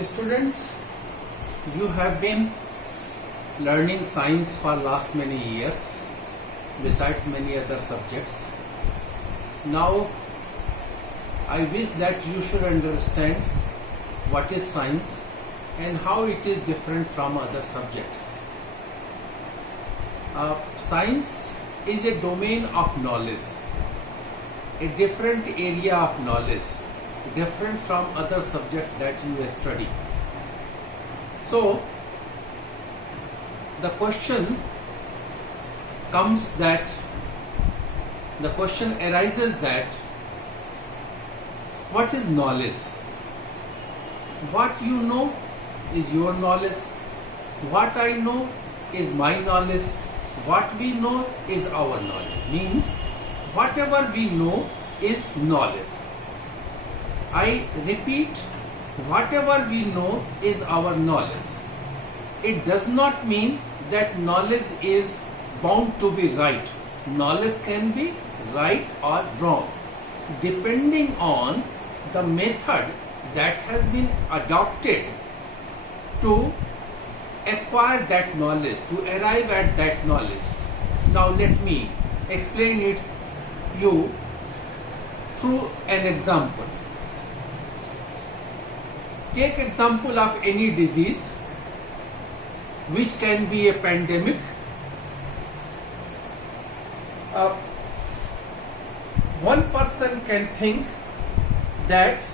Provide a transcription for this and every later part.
Students, you have been learning science for last many years besides many other subjects. Now I wish that you should understand what is science and how it is different from other subjects. Science is a domain of knowledge, a different area of knowledge, different from other subjects that you study. So the question arises that what is knowledge? What you know is your knowledge. What I know is my knowledge. What we know is our knowledge. Means whatever we know is knowledge. I repeat, whatever we know is our knowledge. It does not mean that knowledge is bound to be right. Knowledge can be right or wrong, depending on the method that has been adopted to acquire that knowledge, to arrive at that knowledge. Now let me explain it you through an example. Take example of any disease which can be a pandemic. One person can think that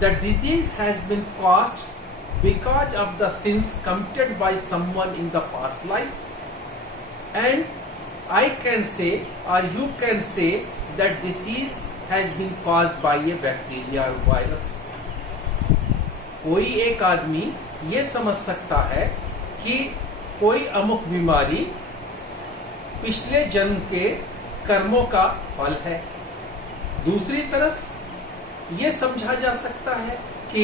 the disease has been caused because of the sins committed by someone in the past life, and I can say, or you can say, that disease has been caused by a bacteria or virus. कोई एक आदमी ये समझ सकता है कि कोई अमुक बीमारी पिछले जन्म के कर्मों का फल है. दूसरी तरफ ये समझा जा सकता है कि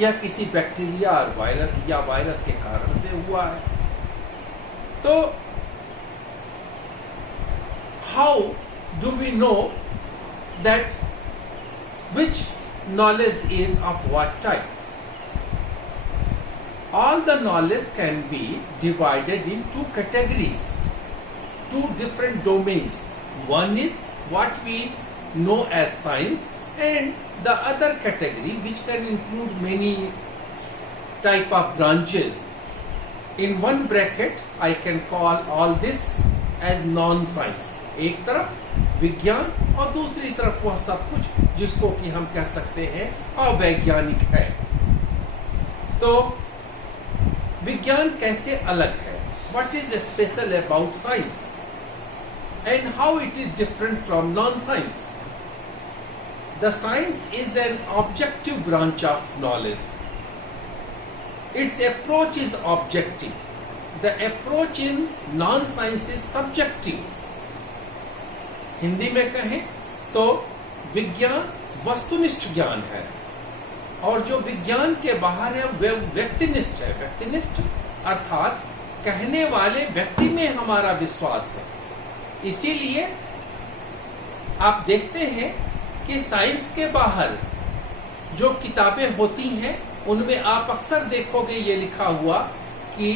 यह किसी बैक्टीरिया और वायरस के कारण से हुआ है. तो how do we know that which knowledge is of what type? All the knowledge can be divided in two categories, two different domains. One is what we know as science, and the other category which can include many type of branches. In one bracket I can call all this as non-science. एक तरफ विज्ञान और दूसरी तरफ वह सब कुछ जिसको कि हम कह सकते हैं अवैज्ञानिक है. तो विज्ञान कैसे अलग है? What is special about science and how it is different from non-science? The science is an objective branch of knowledge. Its approach is objective. The approach in non-science is subjective. Hindi में कहें तो विज्ञान वस्तुनिष्ठ ज्ञान है, और जो विज्ञान के बाहर है वह व्यक्तिनिष्ठ है. व्यक्तिनिष्ठ अर्थात कहने वाले व्यक्ति में हमारा विश्वास है. इसीलिए आप देखते हैं कि साइंस के बाहर जो किताबें होती हैं उनमें आप अक्सर देखोगे ये लिखा हुआ कि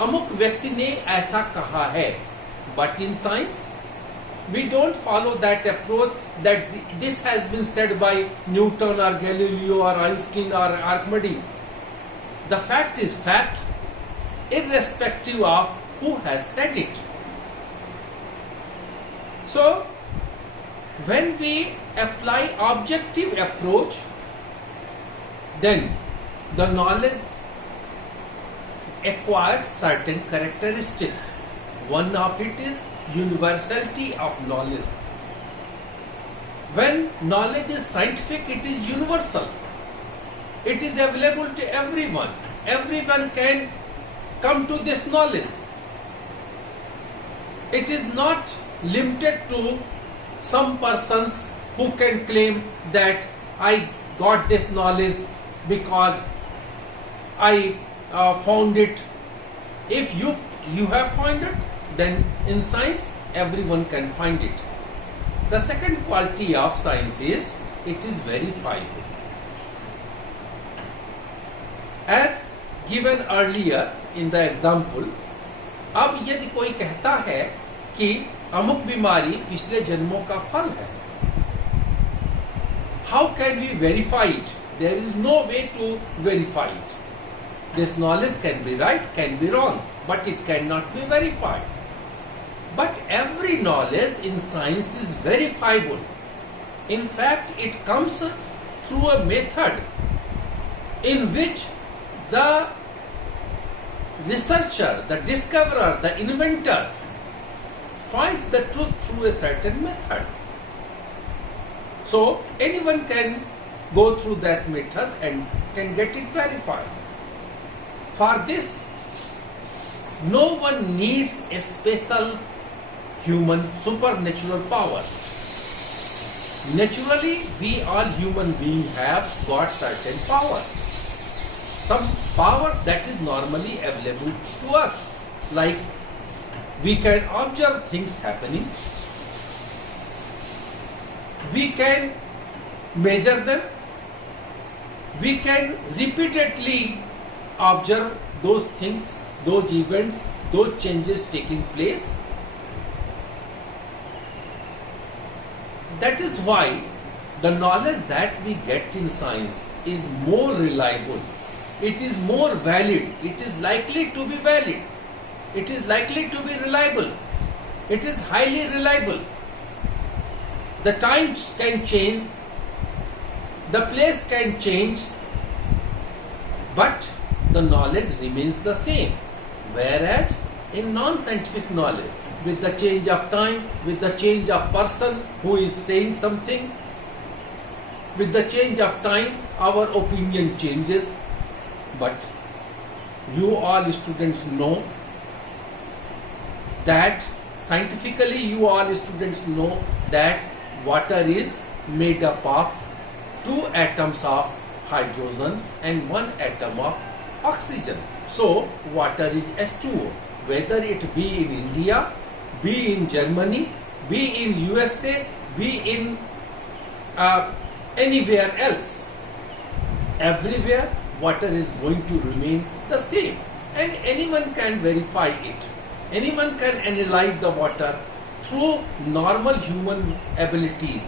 अमुक व्यक्ति ने ऐसा कहा है. But in science we don't follow that approach that this has been said by Newton or Galileo or Einstein or Archimedes. The fact is fact, irrespective of who has said it. So when we apply objective approach, then the knowledge acquires certain characteristics. One of it is universality of knowledge. When knowledge is scientific, it is universal. It is available to everyone. Everyone can come to this knowledge. It is not limited to some persons who can claim that I got this knowledge because I found it. If you have found it, then in science everyone can find it. The second quality of science is it is verifiable. given earlier in the example, अब यदि कोई कहता है कि अमुक बीमारी पिछले जन्मों का फल है, how can we verify it? There is no way to verify it. This knowledge can be right, can be wrong, but it cannot be verified. But every knowledge in science is verifiable. In fact, it comes through a method in which the researcher, the discoverer, the inventor finds the truth through a certain method. So anyone can go through that method and can get it verified. For this, no one needs a special human supernatural power. Naturally, we all human beings have got certain power. Some power that is normally available to us. Like we can observe things happening. We can measure them. We can repeatedly observe those things, those events, those changes taking place. That is why the knowledge that we get in science is more reliable. It is more valid. It is likely to be valid. It is likely to be reliable. It is highly reliable. The times can change. The place can change. But the knowledge remains the same. Whereas in non-scientific knowledge, with the change of time, with the change of person who is saying something, with the change of time, our opinion changes. But you all students know that scientifically you all students know that water is made up of 2 atoms of hydrogen and 1 atom of oxygen. So water is H2O. Whether it be in India, be in Germany, be in USA, be in anywhere else, everywhere water is going to remain the same, and anyone can verify it. Anyone can analyze the water through normal human abilities,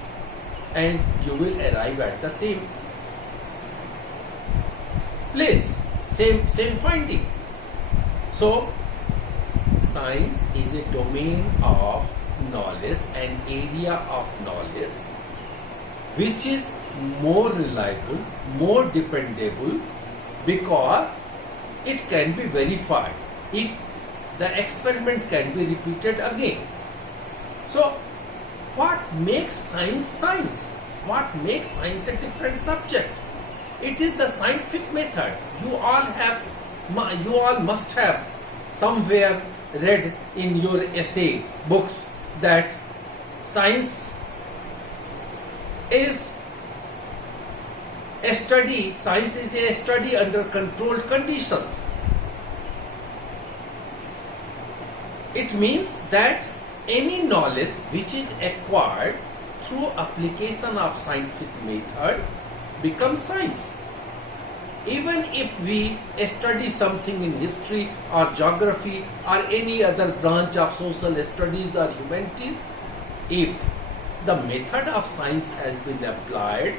and you will arrive at the same place, same finding. So science is a domain of knowledge, an area of knowledge which is more reliable, more dependable, because it can be verified. The experiment can be repeated again. So what makes science science? What makes science a different subject? It is the scientific method. You all must have somewhere read in your essay books that science is a study under controlled conditions. It means that any knowledge which is acquired through application of scientific method becomes science. Even if we study something in history or geography or any other branch of social studies or humanities, if the method of science has been applied,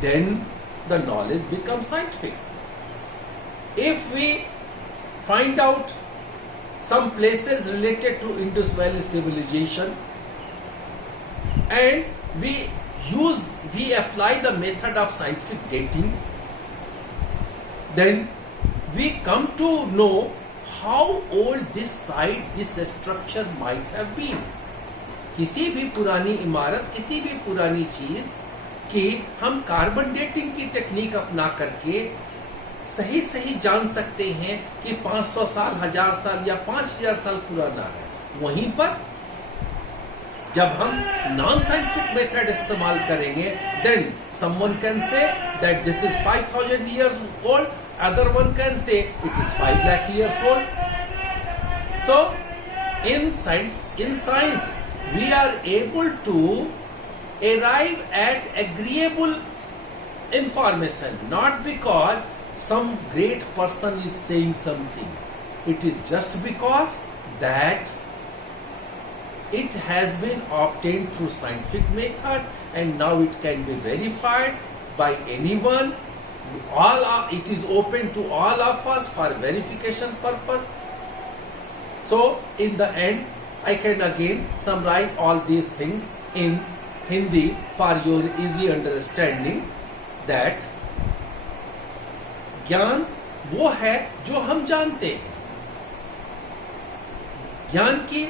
then the knowledge becomes scientific. If we find out some places related to Indus Valley civilization and we apply the method of scientific dating, then we come to know how old this site, this structure might have been. किसी भी पुरानी इमारत, किसी भी पुरानी चीज की हम कार्बन डेटिंग की टेक्निक अपना करके सही जान सकते हैं कि 500 साल, 1000 साल या 5000 साल पुराना है. वहीं पर जब हम नॉन साइंटिफिक मेथड इस्तेमाल करेंगे, then someone can say that this is 5000 years old, other one can say it is 5 lakh years old. So in science we are able to arrive at agreeable information, not because some great person is saying something, it is just because that it has been obtained through scientific method and now it can be verified by anyone. It is open to all of us for verification purpose. So in the end, I can again summarize all these things in Hindi for your easy understanding that ज्ञान वो है जो हम जानते हैं. ज्ञान की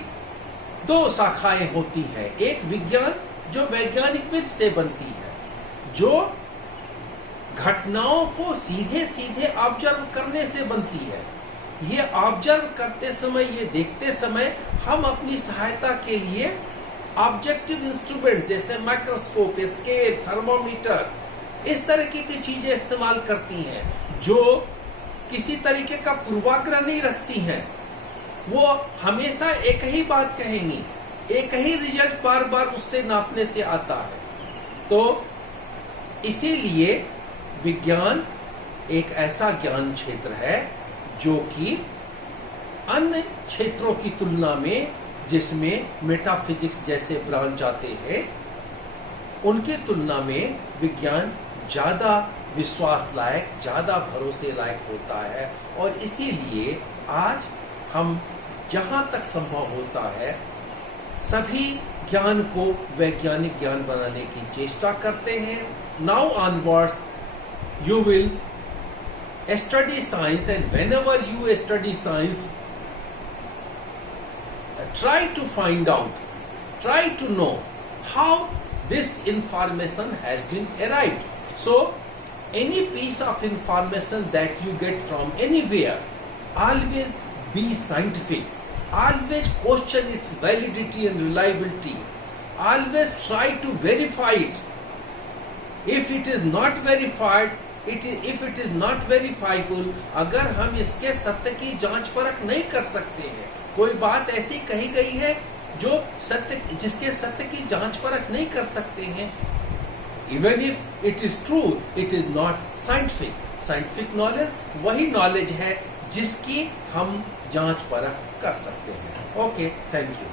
दो शाखाएं होती हैं. एक विज्ञान जो वैज्ञानिक विधि से बनती है, जो घटनाओं को सीधे सीधे ऑब्जर्व करने से बनती है. ये ऑब्जर्व करते समय, ये देखते समय हम अपनी सहायता के लिए ऑब्जेक्टिव इंस्ट्रूमेंट जैसे माइक्रोस्कोप, स्केल, थर्मोमीटर, इस तरीके की चीजें इस्तेमाल करती हैं जो किसी तरीके का पूर्वाग्रह नहीं रखती हैं. वो हमेशा एक ही बात कहेंगी, एक ही रिजल्ट बार बार उससे नापने से आता है. तो इसीलिए विज्ञान एक ऐसा ज्ञान क्षेत्र है जो कि अन्य क्षेत्रों की तुलना में, जिसमें मेटाफिजिक्स जैसे ब्रांच आते हैं, उनकी तुलना में विज्ञान ज्यादा विश्वास लायक, ज्यादा भरोसे लायक होता है. और इसीलिए आज हम जहां तक संभव होता है सभी ज्ञान को वैज्ञानिक ज्ञान बनाने की चेष्टा करते हैं. Now onwards you will study science, and whenever you study science, try to find out, try to know how this information has been arrived. So any piece of information that you get from anywhere, always be scientific, always question its validity and reliability, always try to verify it. If it is not verified, if it is not verifiable, अगर हम इसके सत्य की जांच परख नहीं कर सकते हैं, कोई बात ऐसी कही गई है जो सत्य, जिसके सत्य की जांच परख नहीं कर सकते हैं, even if it is true, it is not scientific. Scientific knowledge वही knowledge है जिसकी हम जांच परख कर सकते हैं. Okay, thank you.